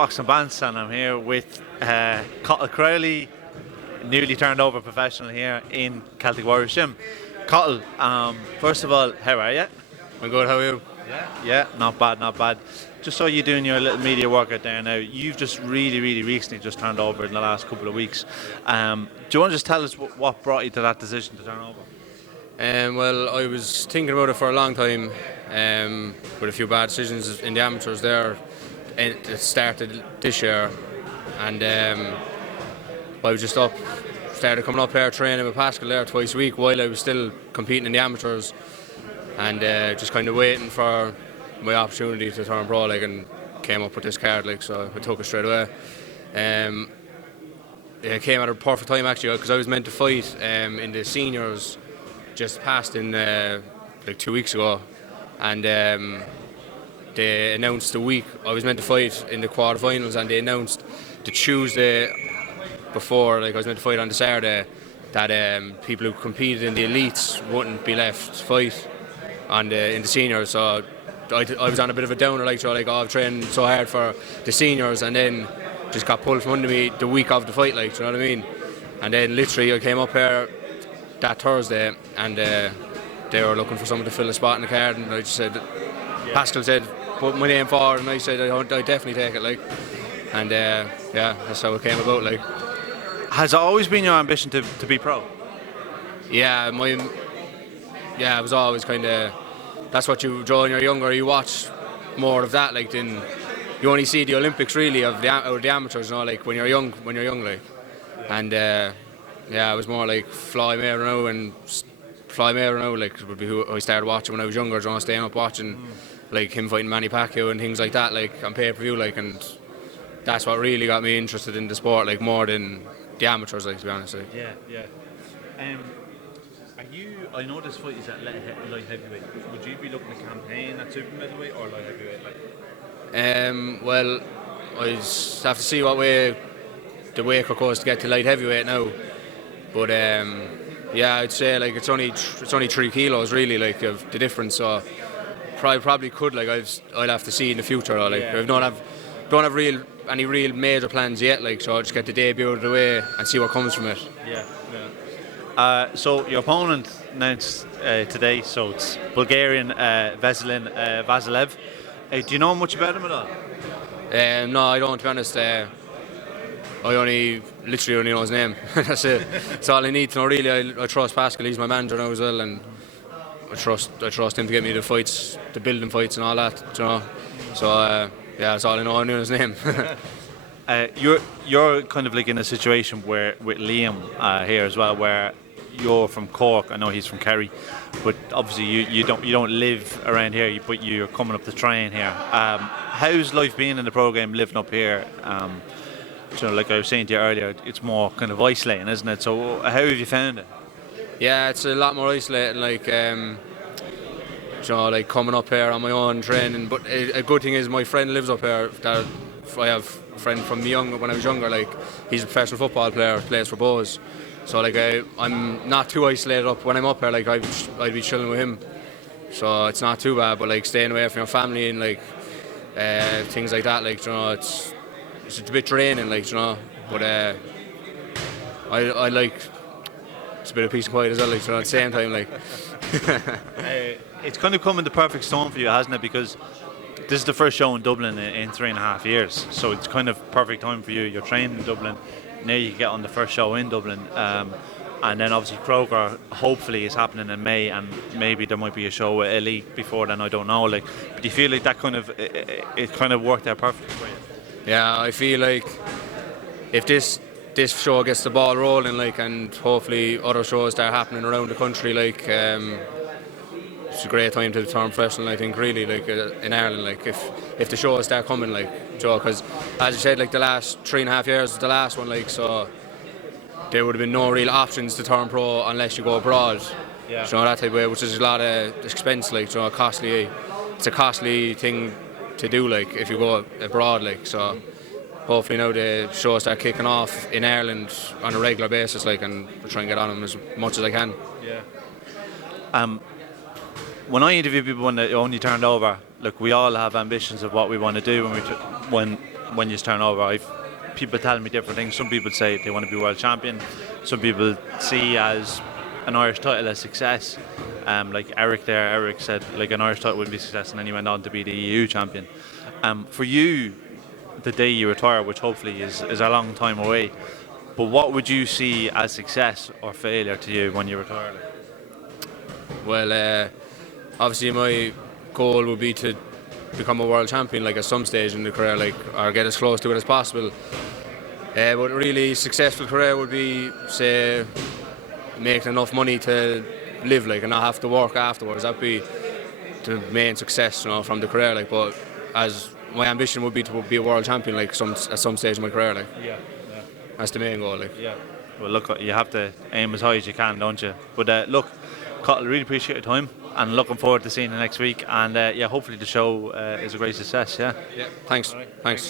Boxing Bants, and I'm here with Cathal Crowley, newly turned over professional here in Celtic Warriors Gym. Cathal, first of all, how are you? I'm good, how are you? Yeah, not bad, not bad. Just saw you doing your little media workout there now. You've just really recently just turned over in the last couple of weeks. Do you want to just tell us what brought you to that decision to turn over? Well, I was thinking about it for a long time, with a few bad decisions in the amateurs there. It started this year, and I was just started coming up here training with Pascal there twice a week while I was still competing in the amateurs, and just kind of waiting for my opportunity to turn pro, and came up with this card, so I took it straight away. It came at a perfect time actually, because I was meant to fight in the seniors just passed in 2 weeks ago, and they announced the week I was meant to fight in the quarterfinals, and they announced the Tuesday before, I was meant to fight on the Saturday, that people who competed in the elites wouldn't be left to fight in the seniors. So I was on a bit of a downer, I've trained so hard for the seniors, and then just got pulled from under me the week of the fight, do you know what I mean? And then literally I came up here that Thursday, and they were looking for someone to fill a spot in the card, and I just said, Pascal said, put my name forward, and I said I'd definitely take it, and that's how it came about, Has it always been your ambition to be pro? Yeah, it was always kind of, that's what you draw when you're younger. You watch more of that, than you only see the Olympics really of the amateurs, when you're young, and it was more like Floyd Mayweather would be who I started watching when I was younger, staying up watching him fighting Manny Pacquiao and things like that, on pay-per-view, and that's what really got me interested in the sport, more than the amateurs, to be honest. Yeah. I know this fight is at light heavyweight. Would you be looking to campaign at super middleweight or light heavyweight? Well, I just have to see what way the weight cut goes to get to light heavyweight now. But I'd say it's only 3 kilos really, of the difference. So probably could, I'll have to see in the future. I don't have any real major plans yet. So I'll just get the debut out of the way and see what comes from it. So your opponent announced today, so it's Bulgarian Veselin Vasilev. Do you know much about him at all? No, I don't, to be honest. I literally only know his name. That's it. That's all I need to know really. I trust Pascal, he's my manager now as well, and I trust him to get me the fights, the building fights and all that, So that's all I know his name. You're kind of in a situation where with Liam here as well, where you're from Cork. I know he's from Kerry, but obviously you don't live around here, but you're coming up to train here. How's life been in the pro game living up here? Like I was saying to you earlier, it's more kind of isolating, isn't it? So how have you found it? Yeah, it's a lot more isolating. Coming up here on my own training. But a good thing is my friend lives up here. That I have a friend from when I was younger. He's a professional football player, plays for Bows. So I'm not too isolated up when I'm up here. I'd be chilling with him. So it's not too bad. But staying away from your family and things like that. It's a bit draining. But I like it's a bit of peace and quiet as well. At the same time, It's kind of come in the perfect storm for you, hasn't it? Because this is the first show in Dublin in 3.5 years, so it's kind of perfect time for you. You're training in Dublin, now you get on the first show in Dublin, and then obviously Croker hopefully is happening in May, and maybe there might be a show with Elite before then. I don't know. But do you feel like that it kind of worked out perfectly for you? Yeah, I feel like if this show gets the ball rolling, and hopefully other shows start happening around the country, it's a great time to turn professional, I think, really, in Ireland, if the shows start coming, because as you said, the last 3.5 years was the last one, so there would have been no real options to turn pro unless you go abroad, that type of way, which is a lot of expense, costly. It's a costly thing to do, if you go abroad, so hopefully now the shows start kicking off in Ireland on a regular basis, and we'll try and get on them as much as I can. When I interview people when they only turned over, look, we all have ambitions of what we want to do when when you turn over? People tell me different things. Some people say they want to be world champion. Some people see as an Irish title as success. Like Eric said like an Irish title would be success, and then he went on to be the EU champion. For you, the day you retire, which hopefully is a long time away, but what would you see as success or failure to you when you retire? Well, obviously my goal would be to become a world champion, like at some stage in the career, like, or get as close to it as possible. But really successful career would be, say, making enough money to live, like, and not have to work afterwards. That'd be the main success, from the career, like. But as my ambition would be to be a world champion, like, at some stage in my career, like. Yeah. That's the main goal, like. Yeah. Well, look, you have to aim as high as you can, don't you? But look, Cathal, really appreciate your time, and looking forward to seeing you next week. And hopefully the show is a great success. Yeah. Yeah. Thanks. Right. Thanks.